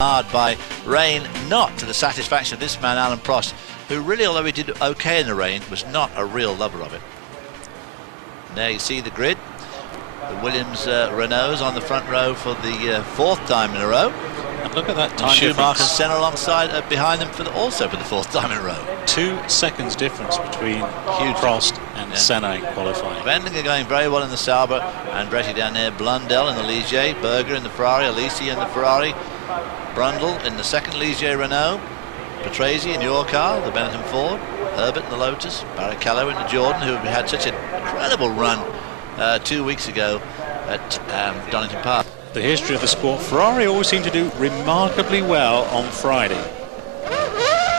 Hard by rain, not to the satisfaction of this man Alan Prost, who really, although he did okay in the rain, was not a real lover of it. There you see the grid. The Williams Renaults on the front row for the fourth time in a row. And look at that time Schumacher difference. Senna alongside behind them also for the fourth time in a row. 2 seconds difference between Prost and Senna in qualifying. Vending are going very well in the Sauber, and Andretti down there, Blundell in the Ligier, Berger in the Ferrari, Alesi in the Ferrari, Brundle in the second Ligier Renault, Patrese in your car, the Benetton Ford, Herbert in the Lotus, Barrichello in the Jordan, who had such an incredible run 2 weeks ago at Donington Park. The history of the sport, Ferrari always seem to do remarkably well on Friday.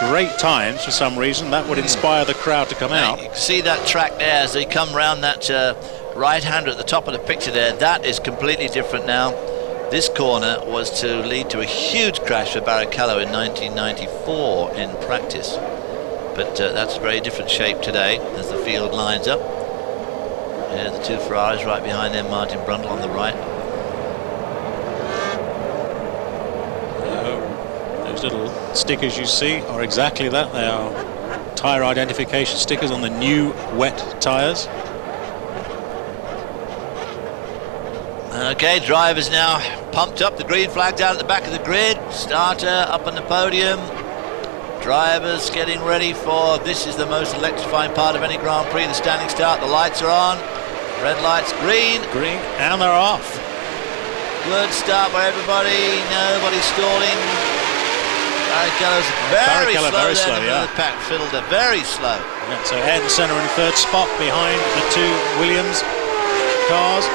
Great times for some reason, that would inspire the crowd to come out. You can see that track there as they come round that right-hander at the top of the picture there. That is completely different now. This corner was to lead to a huge crash for Barrichello in 1994 in practice. But that's a very different shape today as the field lines up. Yeah, the two Ferraris right behind them, Martin Brundle on the right. Those little stickers you see are exactly that. They are tyre identification stickers on the new wet tyres. Okay, drivers now pumped up, the green flag's out at the back of the grid, starter up on the podium, drivers getting ready for, this is the most electrifying part of any Grand Prix, the standing start, the lights are on, red lights, green, and they're off. Good start by everybody, nobody's stalling. Barrichello's very slow, yeah. The pack fiddled it, very slow. Yeah, so Ayrton Senna in third spot behind the two Williams cars.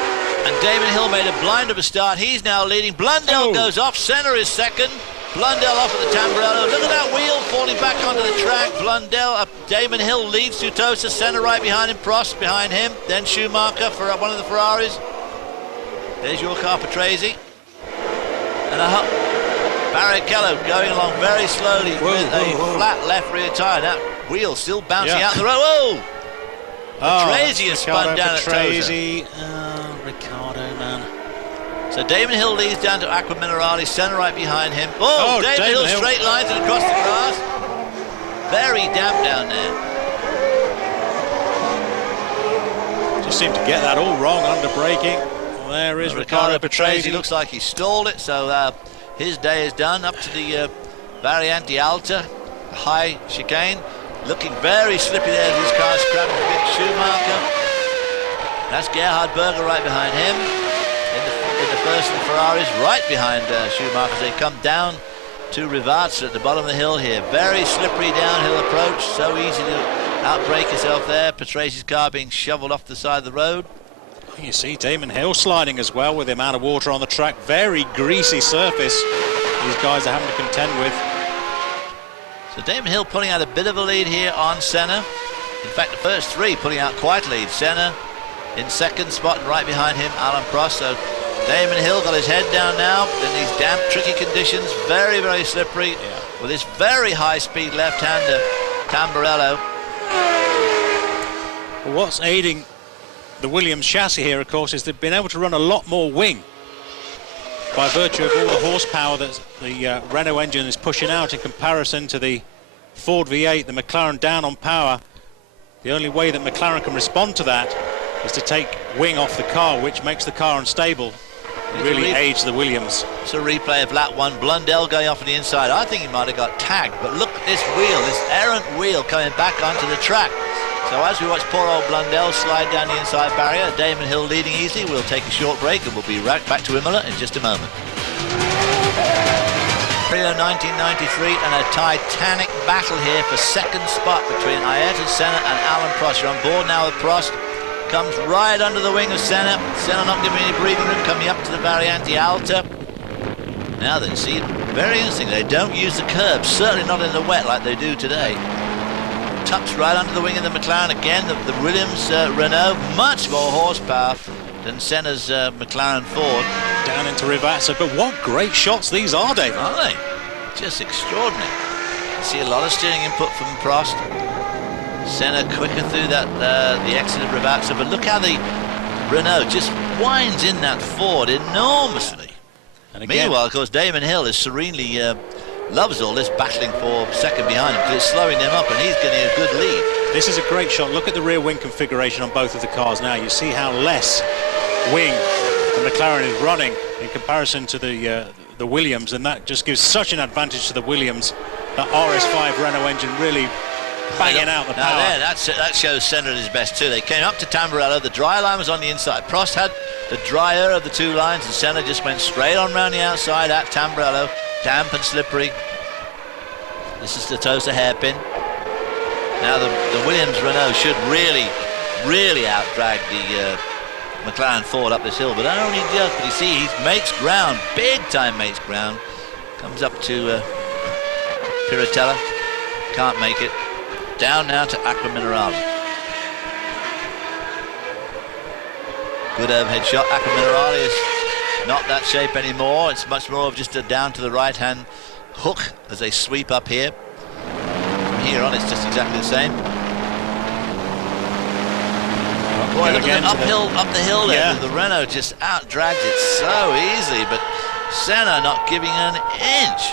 And Damon Hill made a blind of a start. He's now leading. Blundell goes off. Senna is second. Blundell off at the Tamburello. Look at that wheel falling back onto the track. Blundell, Damon Hill leads Sutosa. Senna right behind him. Prost behind him. Then Schumacher for one of the Ferraris. There's your car, Patrese. And Barrichello going along very slowly with a flat left rear tyre. That wheel still bouncing out the road. Whoa! Patrese has spun down at Tosa. Ricardo, man. So Damon Hill leads down to Aqua Minerale, Senna right behind him. Oh, Damon Hill straight lines and across the grass. Very damp down there. Just seemed to get that all wrong under braking. Well, there is Ricardo Patrese. Looks like he stalled it, so his day is done. Up to the Variante Alta, high chicane. Looking very slippy there as his car scrapping a bit. Schumacher. That's Gerhard Berger right behind him. In the first of the Ferraris, right behind Schumacher as they come down to Rivazza at the bottom of the hill here. Very slippery downhill approach. So easy to outbrake yourself there. Patrese's car being shoveled off the side of the road. You see Damon Hill sliding as well with the amount of water on the track. Very greasy surface these guys are having to contend with. So Damon Hill pulling out a bit of a lead here on Senna. In fact, the first three pulling out quite a lead. Senna in second spot, and right behind him, Alan Prost. So Damon Hill got his head down now in these damp, tricky conditions. Very, very slippery with this very high-speed left-hander, Tamburello. Well, what's aiding the Williams chassis here, of course, is they've been able to run a lot more wing by virtue of all the horsepower that the Renault engine is pushing out in comparison to the Ford V8, the McLaren down on power. The only way that McLaren can respond to that is to take wing off the car, which makes the car unstable. It really aids the Williams. It's a replay of lap one. Blundell going off on the inside. I think he might have got tagged, but look at this wheel, this errant wheel coming back onto the track. So as we watch poor old Blundell slide down the inside barrier, Damon Hill leading easily. We'll take a short break and we'll be right back to Imola in just a moment. Rio 1993, and a titanic battle here for second spot between Ayrton Senna and Alan Prost. You're on board now with Prost. Comes right under the wing of Senna. Senna not giving any breathing room, coming up to the Variante Alta. Now then, see, very interesting. They don't use the curbs, certainly not in the wet like they do today. Tucks right under the wing of the McLaren again. The Williams Renault, much more horsepower than Senna's McLaren Ford. Down into Rivazza, but what great shots these are, David. Are they? Just extraordinary. You see a lot of steering input from Prost. Senna quicker through that the exit of Rivazza, but look how the Renault just winds in that Ford enormously. And again, meanwhile, of course, Damon Hill is serenely loves all this battling for second behind him because it's slowing them up and he's getting a good lead. this is a great shot. Look at the rear wing configuration on both of the cars now. You see how less wing the McLaren is running in comparison to the Williams, and that just gives such an advantage to the Williams. That RS5 Renault engine really banging out the power. Now that shows Senna at his best too. They came up to Tamburello, the dry line was on the inside. Prost had the drier of the two lines and Senna just went straight on round the outside at Tamburello, damp and slippery. This is the Tosa hairpin. Now the Williams Renault should really out-drag the McLaren Ford up this hill, but only just. But you see, he makes ground, big time makes ground. Comes up to Piratella, can't make it. Down now to Aqua Minerale. Good overhead shot. Aqua Minerale is not that shape anymore. It's much more of just a down to the right-hand hook as they sweep up here. From here on, it's just exactly the same. Boy, look at that up the hill there. Yeah. The Renault just out-drags it so easily, but Senna not giving an inch.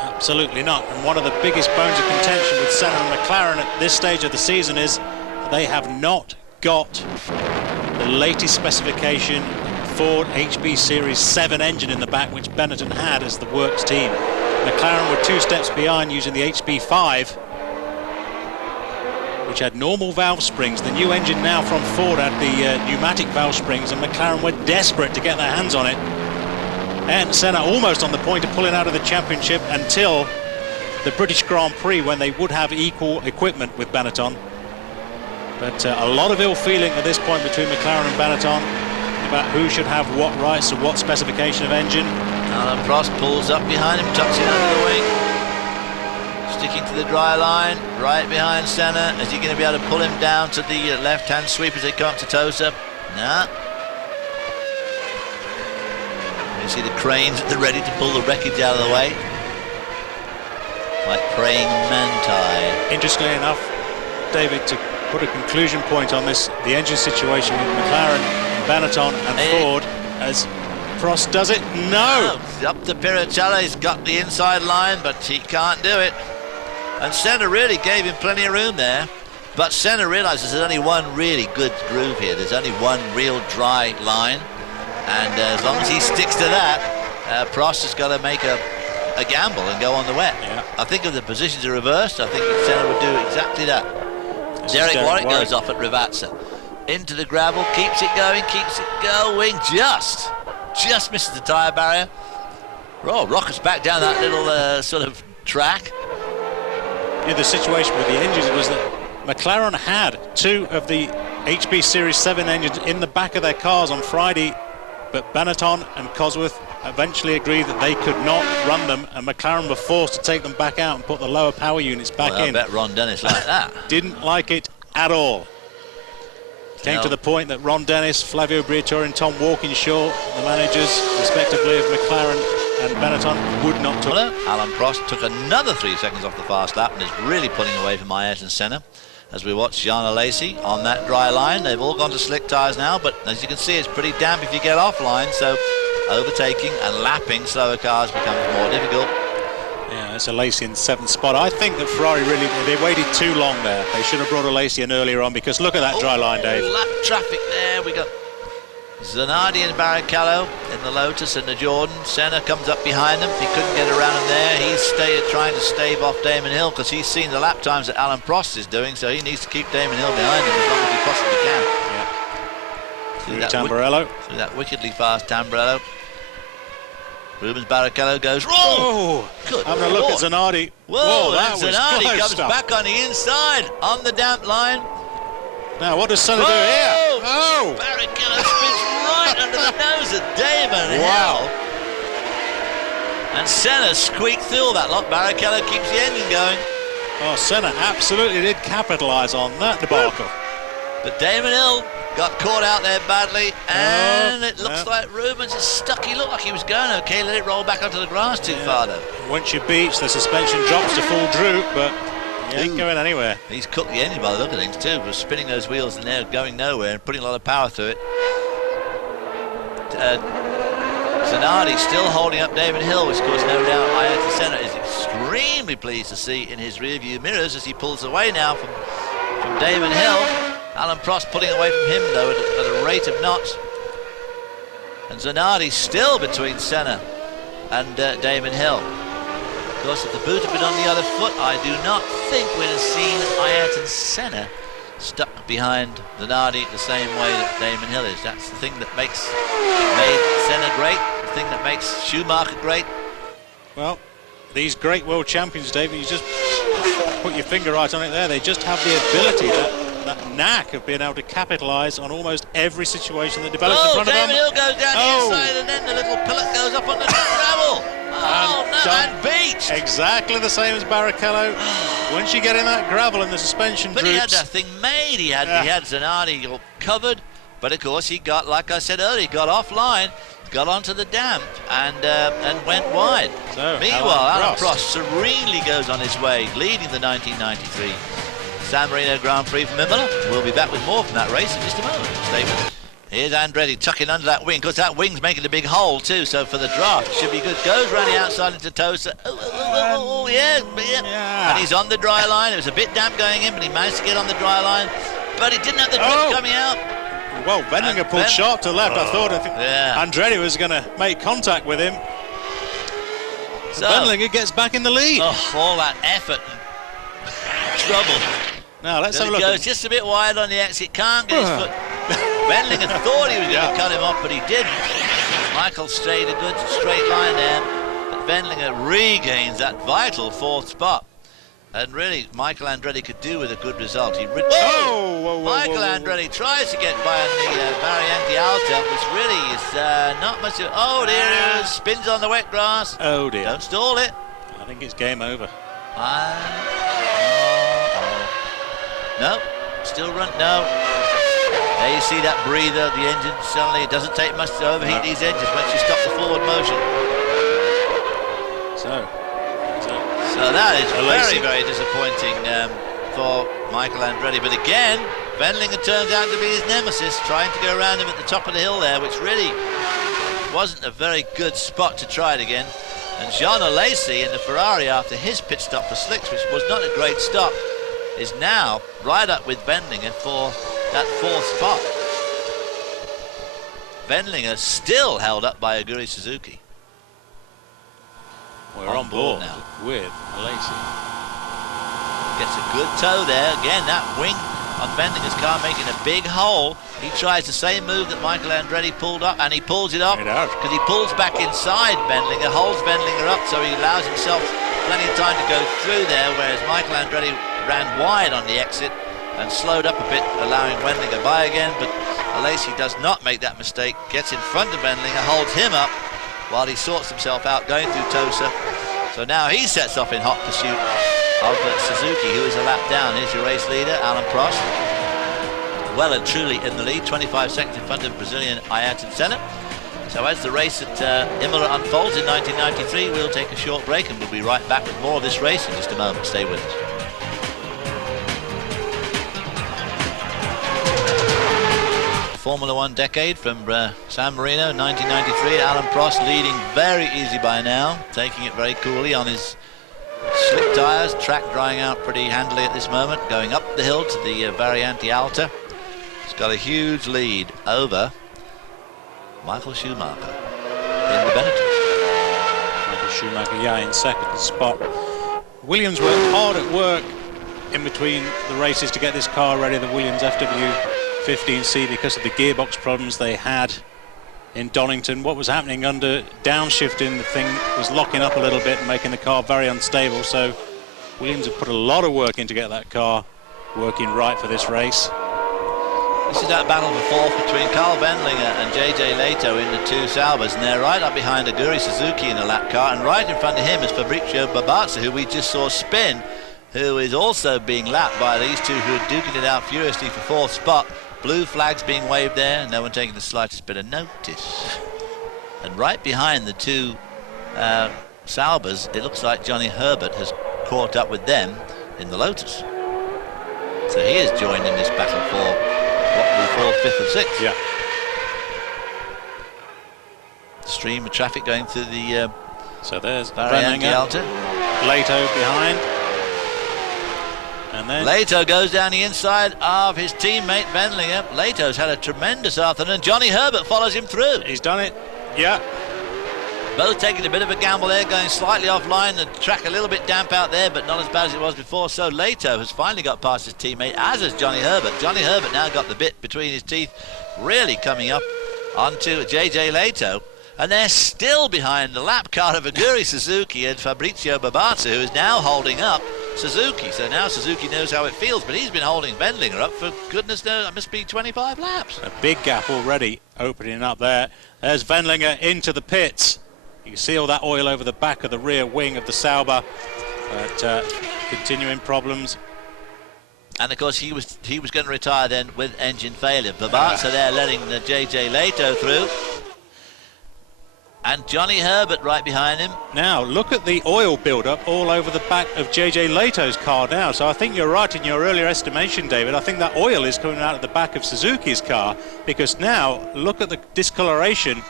Absolutely not. And one of the biggest bones of contention with Senna and McLaren at this stage of the season is they have not got the latest specification Ford HB Series 7 engine in the back, which Benetton had as the works team. McLaren were 2 steps behind using the HB5, which had normal valve springs. The new engine now from Ford had the pneumatic valve springs, and McLaren were desperate to get their hands on it. And Senna almost on the point of pulling out of the championship until the British Grand Prix, when they would have equal equipment with Benetton. But a lot of ill feeling at this point between McLaren and Benetton about who should have what rights to what specification of engine. Alan Prost pulls up behind him, tucks it under the wing, sticking to the dry line, right behind Senna. Is he going to be able to pull him down to the left-hand sweep as they come up to Tosa? Nah. You see the cranes at the ready to pull the wreckage out of the way, like praying manti. Interestingly enough, David, to put a conclusion point on this, the engine situation with McLaren, Benetton and Ford, as Prost does it. No! Up to Piratella, he's got the inside line, but he can't do it. And Senna really gave him plenty of room there, but Senna realizes there's only one really good groove here. There's only one real dry line. And as long as he sticks to that, Prost has got to make a gamble and go on the wet. Yeah. I think if the positions are reversed, I think Senna would do exactly that. Derek Warwick goes off at Rivazza. Into the gravel, keeps it going, just misses the tyre barrier. Oh, rockets back down that little sort of track. Yeah, the situation with the engines was that McLaren had 2 of the HB Series 7 engines in the back of their cars on Friday, but Benetton and Cosworth eventually agreed that they could not run them, and McLaren were forced to take them back out and put the lower power units back in. I bet Ron Dennis like that. Didn't like it at all. Came to the point that Ron Dennis, Flavio Briatore and Tom Walkinshaw, the managers respectively of McLaren and Benetton, would not took. Alan Prost took another 3 seconds off the fast lap and is really pulling away from Ayrton Senna. As we watch Jana Lacey on that dry line. They've all gone to slick tyres now, but as you can see, it's pretty damp if you get offline, so overtaking and lapping slower cars becomes more difficult. Yeah, it's a Lacey in 7th spot. I think that Ferrari really, they waited too long there. They should have brought a Lacey in earlier on, because look at that dry line, Dave. Lap traffic there. We got Zanardi and Barrichello in the Lotus and the Jordan. Senna comes up behind them. He couldn't get around him there. He's trying to stave off Damon Hill because he's seen the lap times that Alan Prost is doing, so he needs to keep Damon Hill behind him as long as he possibly can. Yeah. Through Tamburello. Through that wickedly fast Tamburello. Rubens Barrichello goes, oh! Good having a look at Zanardi. Whoa, that Zanardi comes back on the inside on the damp line. Now, what does Senna do here? Oh! Barrichello spins right under the nose of Damon Hill. And Senna squeaked through all that lot. Barrichello keeps the engine going. Oh, Senna absolutely did capitalise on that debacle. But Damon Hill got caught out there badly, and it looks like Rubens is stuck. He looked like he was going okay. Let it roll back onto the grass too far, though. Once you beach, the suspension drops to full droop, but he ain't going anywhere. He's cooked the engine by the look of things too. Was spinning those wheels in there, going nowhere, and putting a lot of power through it. Zanardi still holding up Damon Hill, which of course no doubt Ayrton Senna is extremely pleased to see in his rearview mirrors as he pulls away now from Damon Hill. Alan Prost pulling away from him though at a rate of knots. And Zanardi still between Senna and Damon Hill. Of course, if the boot had been on the other foot, I do not think we'd have seen Ayrton Senna stuck behind Zanardi the same way that Damon Hill is. That's the thing that made Senna great, the thing that makes Schumacher great. Well, these great world champions, David, you just put your finger right on it there. They just have the ability, that knack of being able to capitalise on almost every situation that develops in front of them. Damon Hill goes down the inside, and then the little pillar goes up on the gravel. And beat. Exactly the same as Barrichello. Once you get in that gravel and the suspension but droops. He had that thing made. He had Zanardi all covered, but of course he got, like I said earlier, he got offline, got onto the damp, and went wide. So, meanwhile, Alan Prost serenely goes on his way, leading the 1993 San Marino Grand Prix from Imola. We'll be back with more from that race in just a moment. Stay with us. Here's Andretti tucking under that wing, because that wing's making a big hole too, so for the draft it should be good. Goes round the outside into Tosa. Yeah. And he's on the dry line. It was a bit damp going in, but he managed to get on the dry line. But he didn't have the grip coming out. Well, Wendlinger pulled sharp to the left. I thought Andretti was going to make contact with him. So Wendlinger gets back in the lead. Oh, all that effort and trouble. Now let's have a look. Goes just a bit wide on the exit. Can't get his foot. Wendlinger thought he was going to cut him off, but he didn't. Michael stayed a good straight line there, but Wendlinger regains that vital fourth spot. And really, Michael Andretti could do with a good result. Michael Andretti tries to get by on the Variante Alta, which really is not much of... Oh dear, it spins on the wet grass. Oh dear. Don't stall it. I think it's game over. No, still run, no. There you see that breather, the engine, suddenly it doesn't take much to overheat these engines once you stop the forward motion. So that is very, very disappointing for Michael Andretti. But again, Wendlinger turns out to be his nemesis, trying to go around him at the top of the hill there, which really wasn't a very good spot to try it again. And Jean Alesi in the Ferrari, after his pit stop for slicks, which was not a great stop, is now right up with Wendlinger for that fourth spot. Wendlinger still held up by Aguri Suzuki. We're on board now with Alesi. Gets a good toe there. Again, that wing on Wendlinger's car making a big hole. He tries the same move that Michael Andretti pulled up, and he pulls it off because he pulls back inside Wendlinger, holds Wendlinger up, so he allows himself plenty of time to go through there, whereas Michael Andretti ran wide on the exit and slowed up a bit, allowing Wendlinger by again. But Alesi does not make that mistake, gets in front of Wendlinger, holds him up while he sorts himself out going through Tosa. So now he sets off in hot pursuit of Suzuki, who is a lap down. Here's your race leader, Alan Prost, well and truly in the lead, 25 seconds in front of Brazilian Ayrton Senna. So as the race at Imola unfolds in 1993, we'll take a short break and we'll be right back with more of this race in just a moment. Stay with us. Formula One decade from San Marino, 1993. Alan Prost leading very easy by now, taking it very coolly on his slick tyres, track drying out pretty handily at this moment, going up the hill to the Variante Alta. He's got a huge lead over Michael Schumacher in the Benetton. Michael Schumacher, in second spot. Williams were hard at work in between the races to get this car ready, the Williams FW15C, because of the gearbox problems they had in Donington. What was happening under downshifting, the thing was locking up a little bit and making the car very unstable, so Williams have put a lot of work in to get that car working right for this race. This is that battle for fourth between Carl Wendlinger and JJ Leto in the two Saubers, and they're right up behind Aguri Suzuki in a lap car, and right in front of him is Fabrizio Babazza, who we just saw spin, who is also being lapped by these two who are duking it out furiously for fourth spot. Blue flags being waved there, no one taking the slightest bit of notice. And right behind the two Saubers, it looks like Johnny Herbert has caught up with them in the Lotus. So he has joined in this battle for what we call fifth and sixth. Yeah. stream of traffic going through the So there's Variante Alta. Leto behind. And then Leto goes down the inside of his teammate Wendlinger. Leto's had a tremendous afternoon. Johnny Herbert follows him through. he's done it. Yeah. Both taking a bit of a gamble there, going slightly offline. The track a little bit damp out there, but not as bad as it was before. So Leto has finally got past his teammate, as has Johnny Herbert. Johnny Herbert now got the bit between his teeth, really coming up onto JJ Leto. And they're still behind the lap car of Aguri Suzuki and Fabrizio Babatza, who is now holding up Suzuki. So now Suzuki knows how it feels, but he's been holding Wendlinger up for goodness knows, it must be 25 laps. A big gap already opening up there. There's Wendlinger into the pits. You can see all that oil over the back of the rear wing of the Sauber, but continuing problems. And of course he was going to retire then with engine failure. Babatza there letting the JJ Leto through. And Johnny Herbert right behind him. Now, look at the oil build-up all over the back of JJ Leto's car now. So I think you're right in your earlier estimation, David. I think that oil is coming out of the back of Suzuki's car, because now, look at the discoloration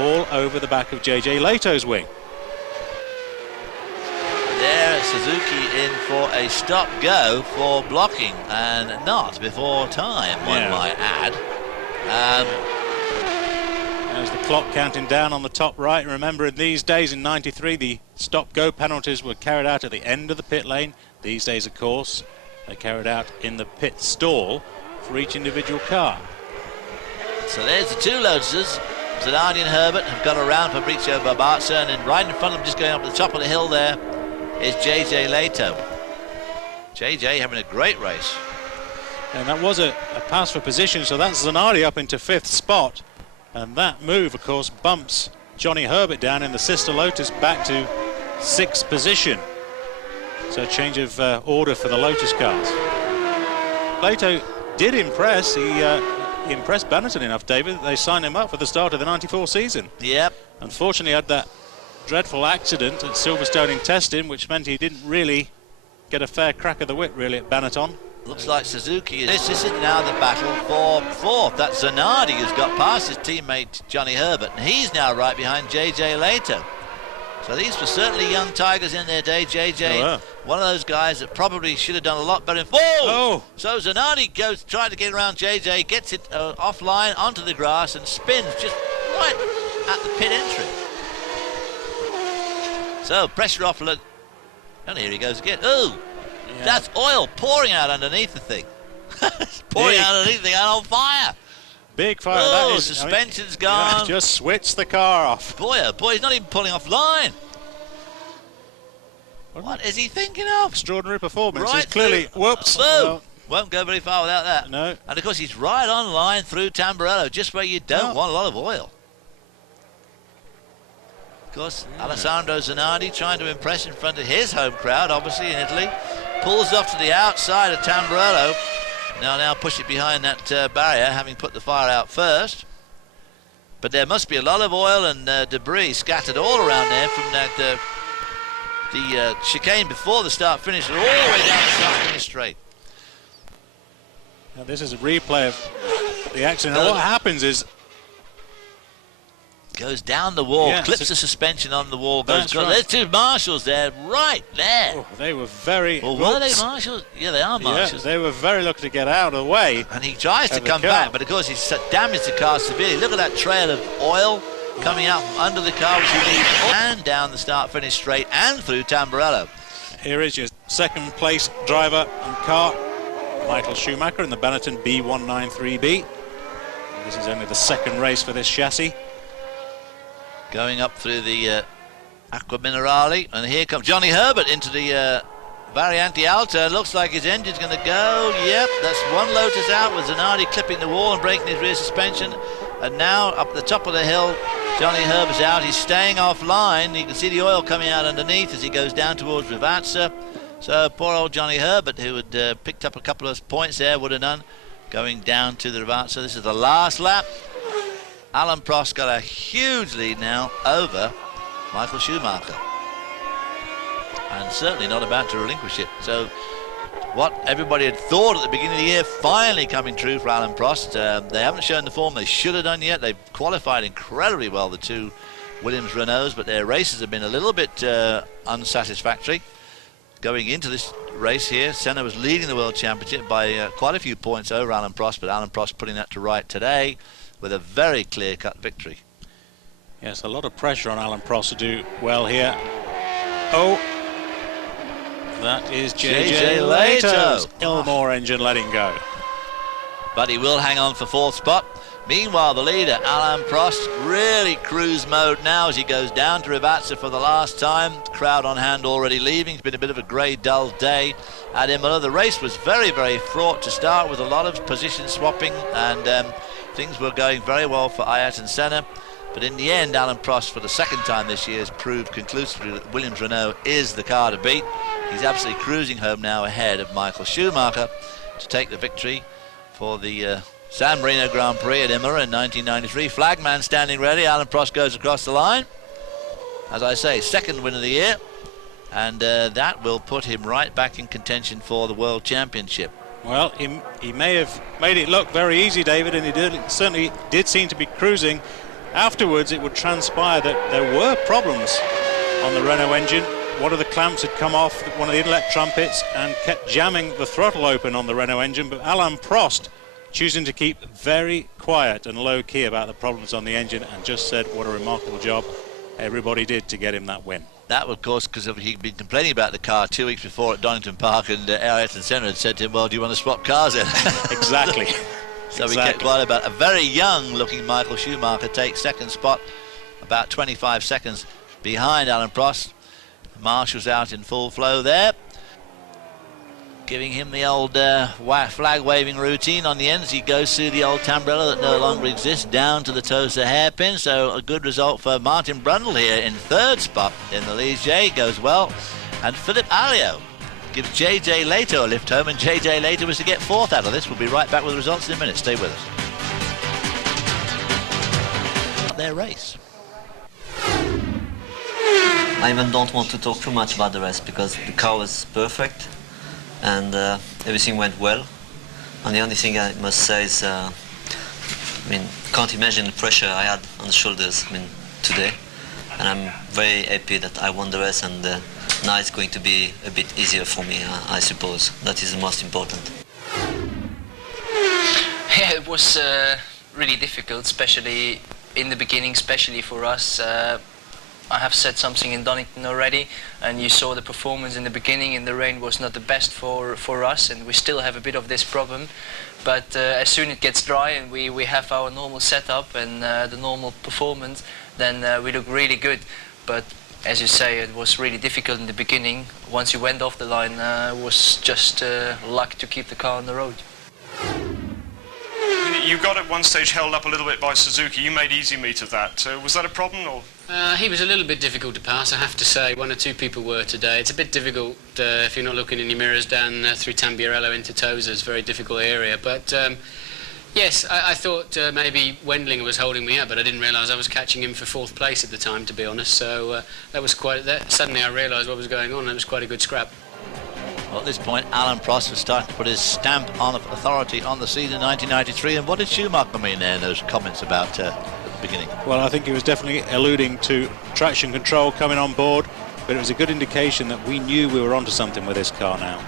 all over the back of JJ Leto's wing. There, Suzuki in for a stop-go for blocking, and not before time, one might add. There's the clock counting down on the top right. Remember, in these days in '93, the stop-go penalties were carried out at the end of the pit lane. These days, of course, they're carried out in the pit stall for each individual car. So there's the two Lotuses. Zanardi and Herbert have got around Fabrizio Babatza, and then right in front of them, just going up to the top of the hill there, is JJ Leto. JJ having a great race. And that was a pass for position, so that's Zanardi up into 5th spot. And that move, of course, bumps Johnny Herbert down in the sister Lotus back to 6th position. So a change of order for the Lotus cars. Leto did impress. He impressed Benetton enough, David, that they signed him up for the start of the '94 season. Yep. Unfortunately, had that dreadful accident at Silverstone in testing, which meant he didn't really get a fair crack of the whip, really, at Benetton. Looks like Suzuki. This is now the battle for 4th. That's Zanardi who's got past his teammate Johnny Herbert, and he's now right behind JJ Leto. So these were certainly young tigers in their day. JJ, one of those guys that probably should have done a lot better. So Zanardi goes, trying to get around JJ, gets it offline onto the grass and spins just right at the pit entry. So pressure off, look, and here he goes again. That's oil pouring out underneath the thing. Pouring out underneath the thing, and on fire. Big fire. That is, suspension's gone. Just switch the car off. Boy, oh boy, he's not even pulling off line. What is he thinking of? Extraordinary performance. Right, he's clearly, whoops. Well, won't go very far without that. No. And of course, he's right on line through Tamburello, just where you don't want a lot of oil. Of course, Alessandro Zanardi trying to impress in front of his home crowd, obviously in Italy. Pulls off to the outside of Tamburello. Now push it behind that barrier, having put the fire out first. But there must be a lot of oil and debris scattered all around there from that the chicane before the start-finish, all the way down the start-finish straight. Now this is a replay of the accident. Now what happens is, goes down the wall, clips the suspension on the wall. There's two marshals there, right there. Oh, they were very... Well, were they marshals? Yeah, they are marshals. Yeah, they were very lucky to get out of the way. And he tries to come back, but of course he's damaged the car severely. Look at that trail of oil coming out from under the car, which he leaves and down the start-finish straight and through Tamburello. Here is your second place driver and car, Michael Schumacher in the Benetton B193B. This is only the second race for this chassis. Going up through the Acqua Minerale, and here comes Johnny Herbert into the Variante Alta. Looks like his engine's going to go. Yep, that's one Lotus out with Zanardi clipping the wall and breaking his rear suspension. And now up the top of the hill, Johnny Herbert's out. He's staying offline. You can see the oil coming out underneath as he goes down towards Rivazza. So poor old Johnny Herbert, who had picked up a couple of points there, would have done, going down to the Rivazza. This is the last lap. Alan Prost got a huge lead now over Michael Schumacher, and certainly not about to relinquish it. So what everybody had thought at the beginning of the year finally coming true for Alan Prost. They haven't shown the form they should have done yet. They've qualified incredibly well, the two Williams Renaults, but their races have been a little bit unsatisfactory. Going into this race here, Senna was leading the World Championship by quite a few points over Alan Prost, but Alan Prost putting that to right today with a very clear-cut victory. Yes, a lot of pressure on Alan Prost to do well here. Oh, that is JJ Leto's Ilmore engine letting go. But he will hang on for fourth spot. Meanwhile, the leader, Alan Prost, really cruise mode now as he goes down to Rivazza for the last time. Crowd on hand already leaving. It's been a bit of a grey, dull day at Imola. The race was very, very fraught to start with, a lot of position swapping, and things were going very well for Ayrton Senna. But in the end, Alan Prost, for the second time this year, has proved conclusively that Williams Renault is the car to beat. He's absolutely cruising home now ahead of Michael Schumacher to take the victory for the San Marino Grand Prix at Imola in 1993. Flagman standing ready. Alan Prost goes across the line. As I say, second win of the year. And that will put him right back in contention for the World Championship. Well, he may have made it look very easy, David, and he certainly did seem to be cruising. Afterwards, it would transpire that there were problems on the Renault engine. One of the clamps had come off, one of the inlet trumpets, and kept jamming the throttle open on the Renault engine. But Alan Prost choosing to keep very quiet and low key about the problems on the engine, and just said what a remarkable job everybody did to get him that win. That, of course, because he'd been complaining about the car 2 weeks before at Donington Park, and Ayrton Senna had said to him, well, do you want to swap cars in? Exactly. So we kept quiet about a very young-looking Michael Schumacher takes second spot, about 25 seconds behind Alan Prost. Marshall's out in full flow there, giving him the old flag-waving routine on the end as he goes through the old tambrella that no longer exists down to the Tosa hairpin. So a good result for Martin Brundle here in third spot in the Ligier, goes well. And Philip Alliot gives JJ Leto a lift home, and JJ Leto was to get fourth out of this. We'll be right back with the results in a minute. Stay with us. Their race. I even don't want to talk too much about the rest because the car was perfect and everything went well. And the only thing I must say is, I can't imagine the pressure I had on the shoulders today. And I'm very happy that I won the race, and now it's going to be a bit easier for me, I suppose. That is the most important. Yeah, it was really difficult, especially in the beginning, especially for us. I have said something in Donington already, and you saw the performance in the beginning in the rain was not the best for us, and we still have a bit of this problem. But as soon as it gets dry and we have our normal setup and the normal performance, then we look really good. But as you say, it was really difficult in the beginning. Once you went off the line, it was just luck to keep the car on the road. You got at one stage held up a little bit by Suzuki. You made easy meat of that. Was that a problem, or? He was a little bit difficult to pass, I have to say. One or two people were today. It's a bit difficult if you're not looking in your mirrors down through Tamburello into Tosa. It's a very difficult area. But yes, I thought maybe Wendling was holding me up, but I didn't realise I was catching him for fourth place at the time, to be honest. So that was quite. Suddenly I realised what was going on. It was quite a good scrap. Well, at this point, Alan Prost was starting to put his stamp on authority on the season in 1993. And what did Schumacher mean there in those comments about at the beginning? Well, I think he was definitely alluding to traction control coming on board, but it was a good indication that we knew we were onto something with this car now.